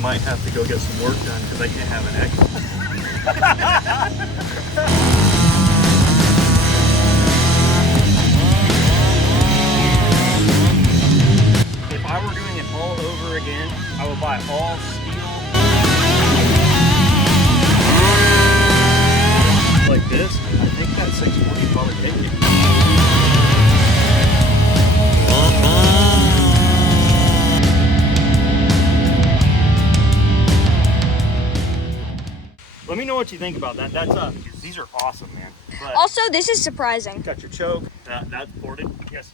might have to go get some work done because I can't have an X. If I were doing it all over again, I would buy all steel. Like this, I think that 620 probably take me. Let me know what you think about that. These are awesome, man. But also, this is surprising. got your choke. That's ported. Yes.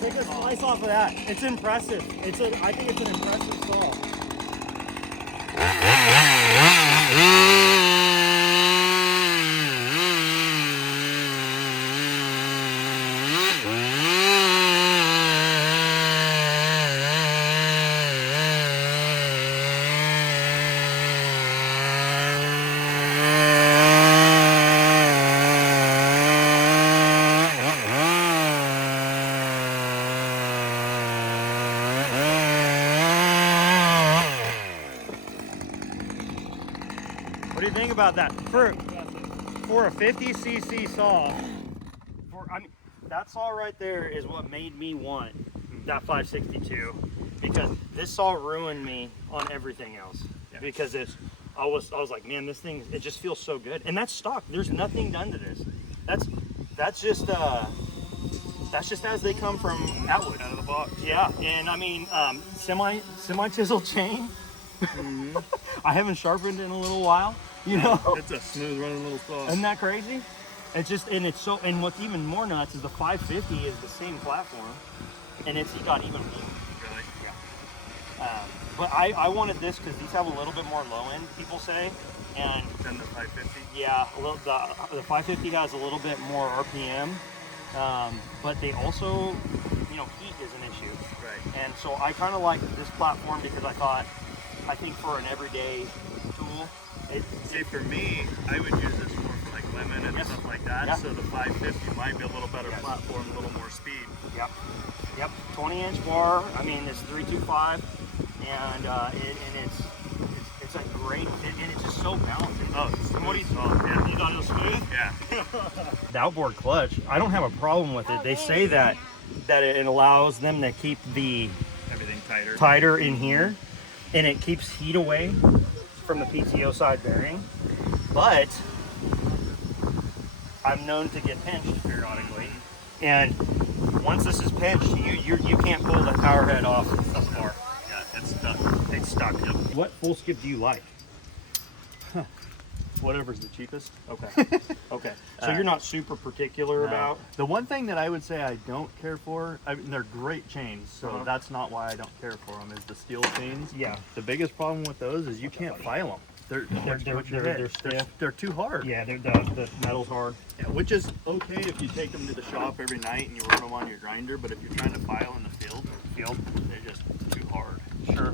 Take a slice off of that. It's impressive. I think it's an impressive saw. What do you think about that? For a 50cc saw, that saw right there is what made me want that 562, because this saw ruined me on everything else. Yeah. Because I was like, man, this thing, it just feels so good, and that's stock. There's nothing done to this. That's just as they come from Atwood, out of the box. Yeah, and I mean, semi chisel chain. Mm-hmm. I haven't sharpened in a little while, you know. It's a smooth running little saw. Isn't that crazy? It's just, and it's so, and what's even more nuts is the 550 is the same platform, and it's got even more. Really? Yeah. But I wanted this because these have a little bit more low end, people say, and than the 550. Yeah, the 550 has a little bit more RPM, but they also, you know, heat is an issue. Right. And so I kind of like this platform because I think for an everyday tool, see, for me, I would use this more for like lemon and stuff like that. Yeah. So the 550 might be a little better platform, a little more speed. Yep. 20-inch bar. I mean, it's 325, and it's a great, and it's just so balanced. Oh, what do you think? Yeah. You thought it was smooth? Yeah. The outboard clutch, I don't have a problem with it. They say that it allows them to keep everything tighter in here, and it keeps heat away from the PTO side bearing. But I'm known to get pinched periodically, and once this is pinched, you can't pull the power head off the bar. Yeah, it's stuck. It's stuck. Yep. What full skip do you like? Whatever's the cheapest. Okay. Okay. So you're not super particular about? The one thing that I would say I don't care for, I mean, they're great chains, so that's not why I don't care for them, is the steel chains. Yeah. The biggest problem with those is you can't file them. They're stiff. They're too hard. Yeah, the metal's hard. Yeah, which is okay if you take them to the shop every night and you run them on your grinder, but if you're trying to file in the field, they're just too hard. Sure.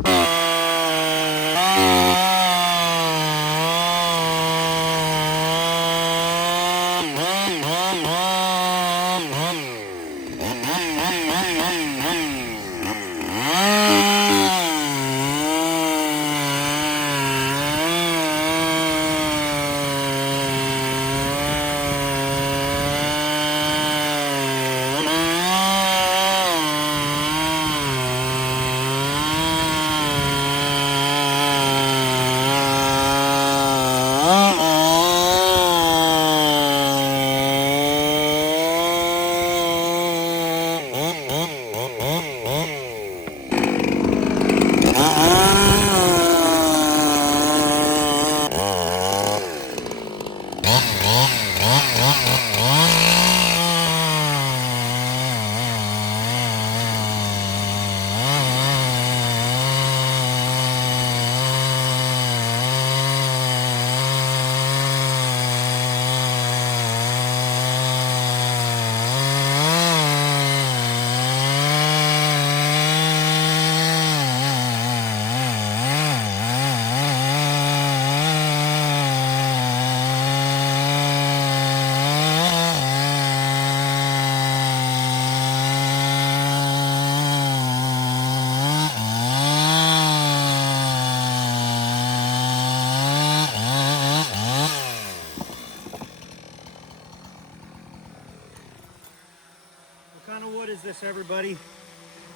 this, everybody?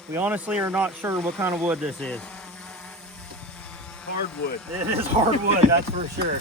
We honestly are not sure what kind of wood this is. Hardwood. It is hardwood, that's for sure.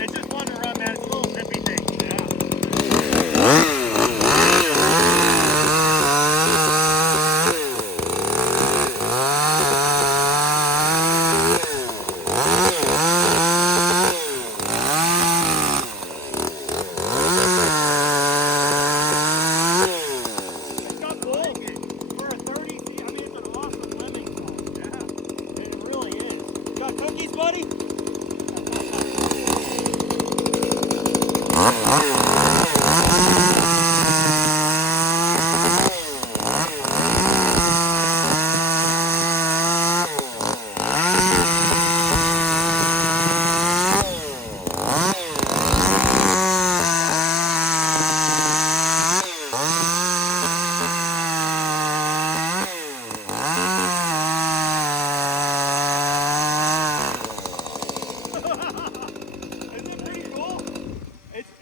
It's just fun to run, man. It's a little zippy thing. It's got bolt. For a 30, I mean, it's an awesome lemming saw. Yeah, it really is. You got cookies, buddy?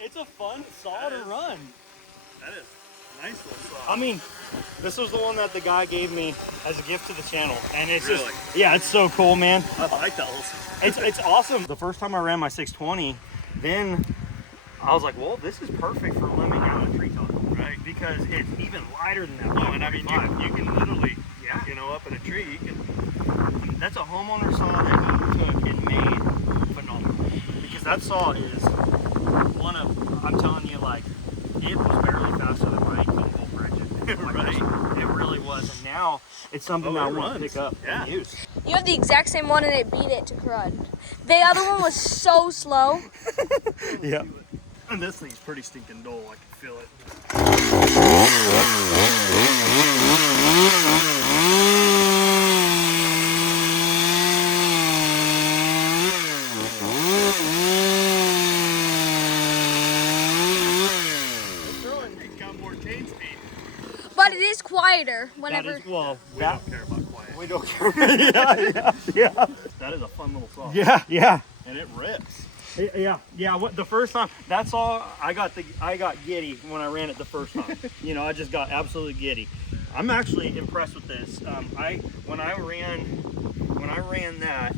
It's a fun saw to run. That is a nice little saw. I mean, this was the one that the guy gave me as a gift to the channel, and it's Really? just, yeah, it's so cool, man. I like that little saw. It's awesome. The first time I ran my 620, then I was like, well, this is perfect for lemming out a tree top, Right. because it's even lighter than that. Oh, and I mean, you can literally, Yeah. you know, up in a tree, you can. That's a homeowner saw that he took and made phenomenal, because that saw is one of, I'm telling you, like, it was barely faster than my King Bridget. Right. It really was, and now it's something that I it want to runs. pick up Yeah. and use. You have the exact same one and it beat it to crud. The other one was so slow. Yeah. And this thing's pretty stinking dull. I can feel it. It's got more chain speed. But it is quieter whenever. That is, well, We don't care about quiet. we don't care. yeah. That is a fun little saw. Yeah. And it rips. Yeah. What the first time? That's all. I got giddy when I ran it the first time. You know, I just got absolutely giddy. I'm actually impressed with this. When I ran that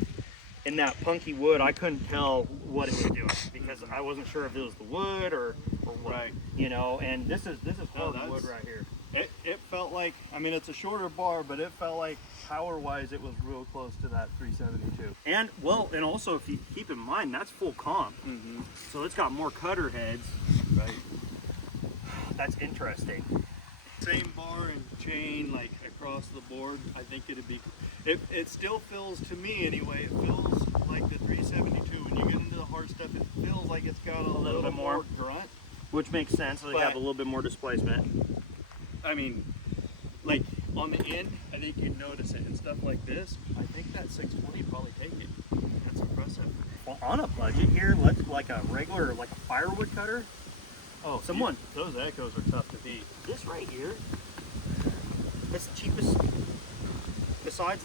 in that punky wood, I couldn't tell what it was doing because I wasn't sure if it was the wood or what. Right. You know, and this is Oh, quality wood right here. It felt like, I mean, it's a shorter bar, but it felt like power-wise, it was real close to that 372. And well, and also if you keep in mind, that's full comp. Mm-hmm. So it's got more cutter heads. Right. That's interesting. Same bar and chain like across the board. I think it'd be. It still feels, to me anyway, it feels like the 372. When you get into the hard stuff, it feels like it's got a little bit more grunt. Which makes sense. So they have a little bit more displacement. I mean, like on the end, I think you'd notice it and stuff like this. I think that 620 probably take it. That's impressive. Well, on a budget here, let's like a regular, like a firewood cutter. Oh, someone. Those echoes are tough to beat. This right here, that's the cheapest. Besides,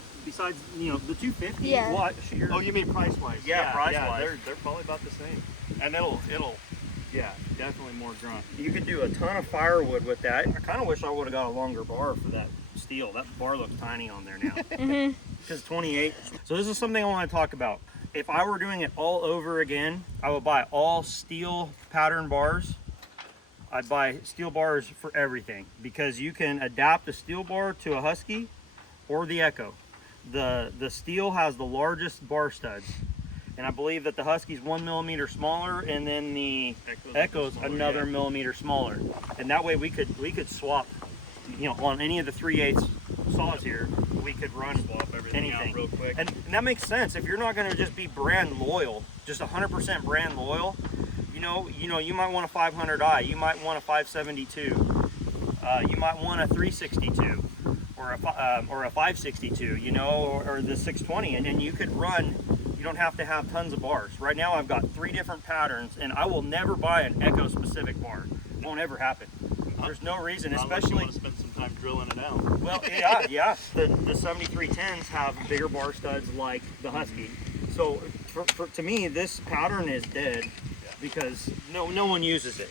you know, the 250. Yeah. What? Oh, you mean price wise? Yeah, price wise. They're probably about the same. And yeah, definitely more grunt. You could do a ton of firewood with that. I kind of wish I would have got a longer bar for that steel. That bar looks tiny on there now. Because 28. So this is something I want to talk about. If I were doing it all over again, I would buy all steel pattern bars. I'd buy steel bars for everything because you can adapt a steel bar to a Husky or the Echo. The steel has the largest bar studs, and I believe that the Husky's 1 millimeter smaller, and then the Echo's another millimeter smaller. And that way we could swap, you know, on any of the 3/8 saws here, we could run anything out real quick. And that makes sense. If you're not going to just be brand loyal, just 100% brand loyal, you know, you might want a 500i, you might want a 572, you might want a 362. Or a 562, you know, or the 620, and then you could run. You don't have to have tons of bars. Right now, I've got 3 different patterns, and I will never buy an Echo specific bar. It won't ever happen. There's no reason, especially. You want to spend some time drilling it out. Well, yeah. The 7310s have bigger bar studs like the Husky. So, to me, this pattern is dead because no one uses it.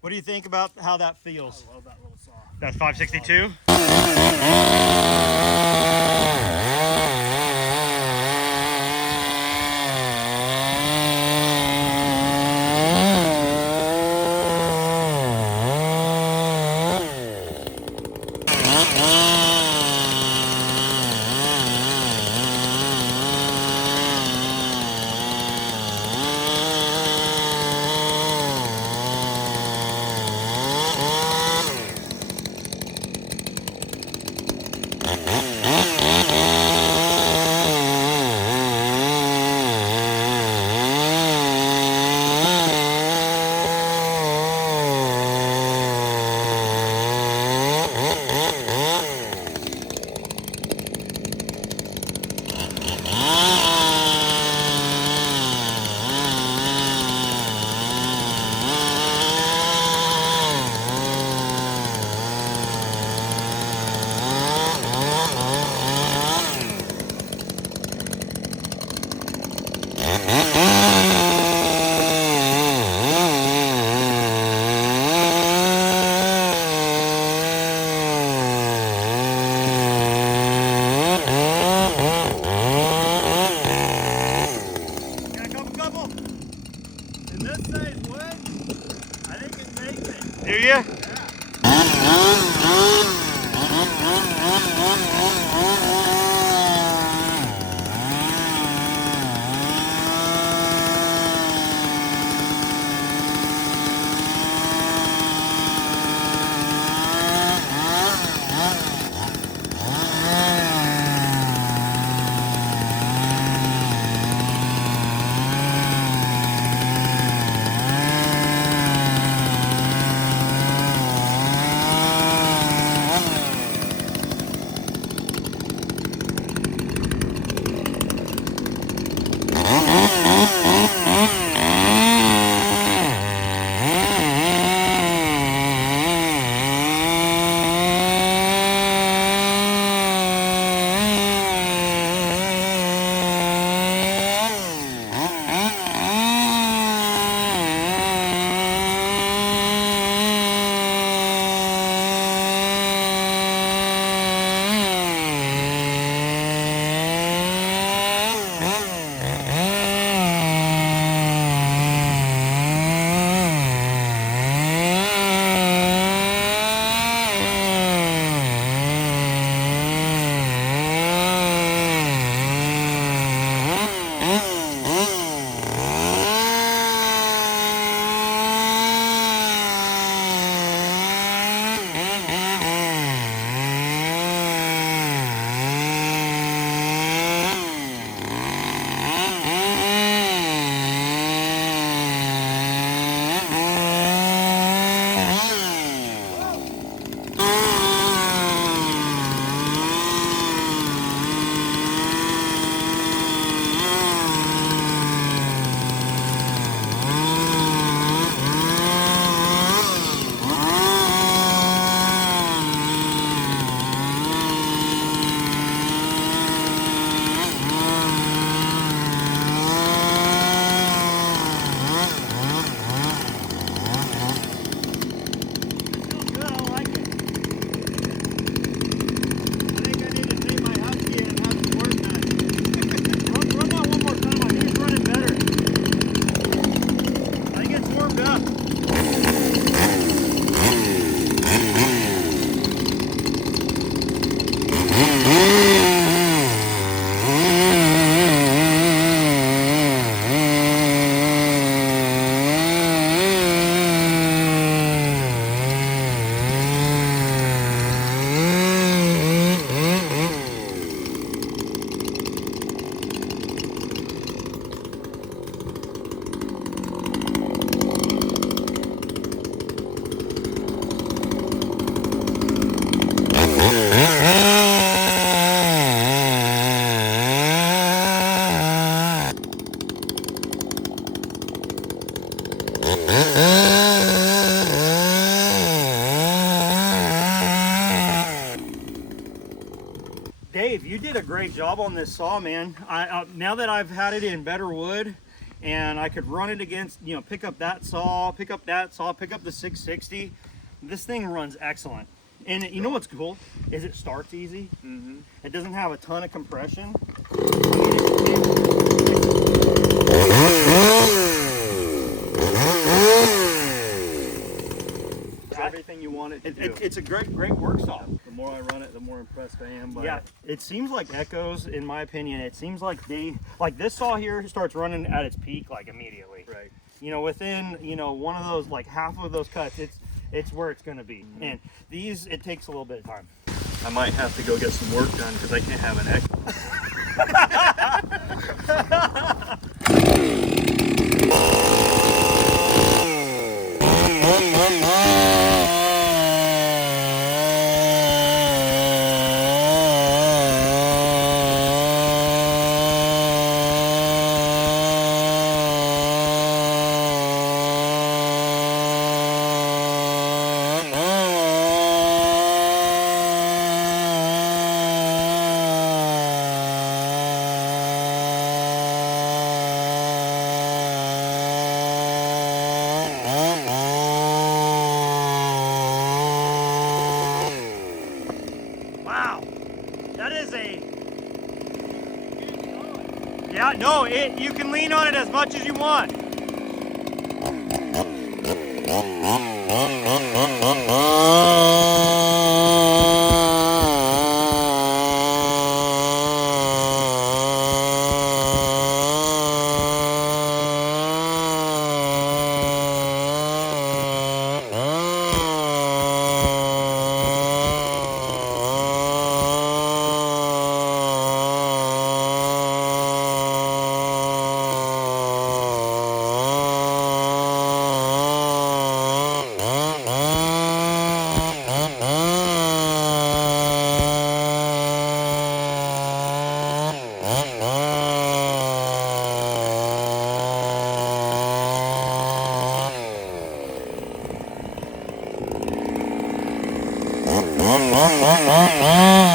What do you think about how that feels? I love that little saw. That's 562? Do you? Dave, you did a great job on this saw, man. Now that I've had it in better wood, and I could run it against, you know, pick up that saw, pick up that saw, pick up the 660. This thing runs excellent. And you know what's cool is it starts easy. It doesn't have a ton of compression. Everything you want it to do. It's a great work saw. The more I run it, the more impressed I am by Yeah, it. it seems like Echoes, in my opinion, it seems like this saw here starts running at its peak like immediately. Right. You know, within, you know, one of those, like half of those cuts, it's where it's gonna be. And these, it takes a little bit of time. I might have to go get some work done because I can't have an echo. Wow, that is yeah, no, you can lean on it as much as you want. Wow.